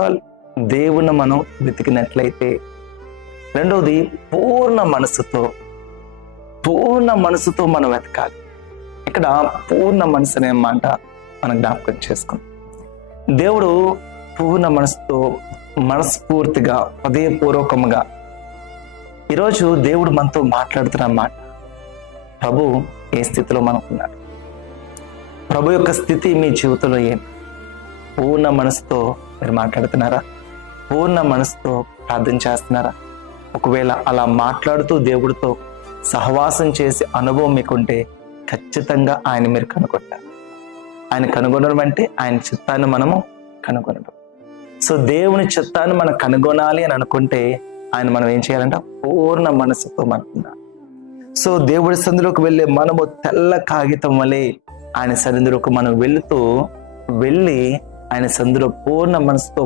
All దేవుని మనం వెతికినట్లయితే, రెండవది పూర్ణ మనసుతో మనం వెతకాలి. ఇక్కడ పూర్ణ మనసు అనే మాట మనం జ్ఞాపకం చేసుకుందాం. దేవుడు పూర్ణ మనసుతో, మనస్ఫూర్తిగా, హృదయపూర్వకముగా ఈరోజు దేవుడు మనతో మాట్లాడుతున్న మాట. ప్రభు ఏ స్థితిలో మనం ఉన్నారు, ప్రభు యొక్క స్థితి మీ జీవితంలో ఏంటి? పూర్ణ మనసుతో మీరు మాట్లాడుతున్నారా? పూర్ణ మనసుతో ప్రార్థన చేస్తున్నారా? ఒకవేళ అలా మాట్లాడుతూ దేవుడితో సహవాసం చేసే అనుభవం మీకుంటే ఖచ్చితంగా ఆయన మీరు కనుగొంటారు. ఆయన కనుగొనడం అంటే ఆయన చిత్తాన్ని మనము కనుగొనడం. సో దేవుని చిత్తాన్ని మనం కనుగొనాలి అని అనుకుంటే ఆయన మనం ఏం చేయాలంట? పూర్ణ మనసుతో మనం ఉండాలి. సో దేవుడి సన్నిధిలోకి వెళ్ళే మనము తెల్ల కాగితం వలె ఆయన సన్నిధిలోకి మనం వెళ్ళి ఆయన సన్నిధిలో పూర్ణ మనసుతో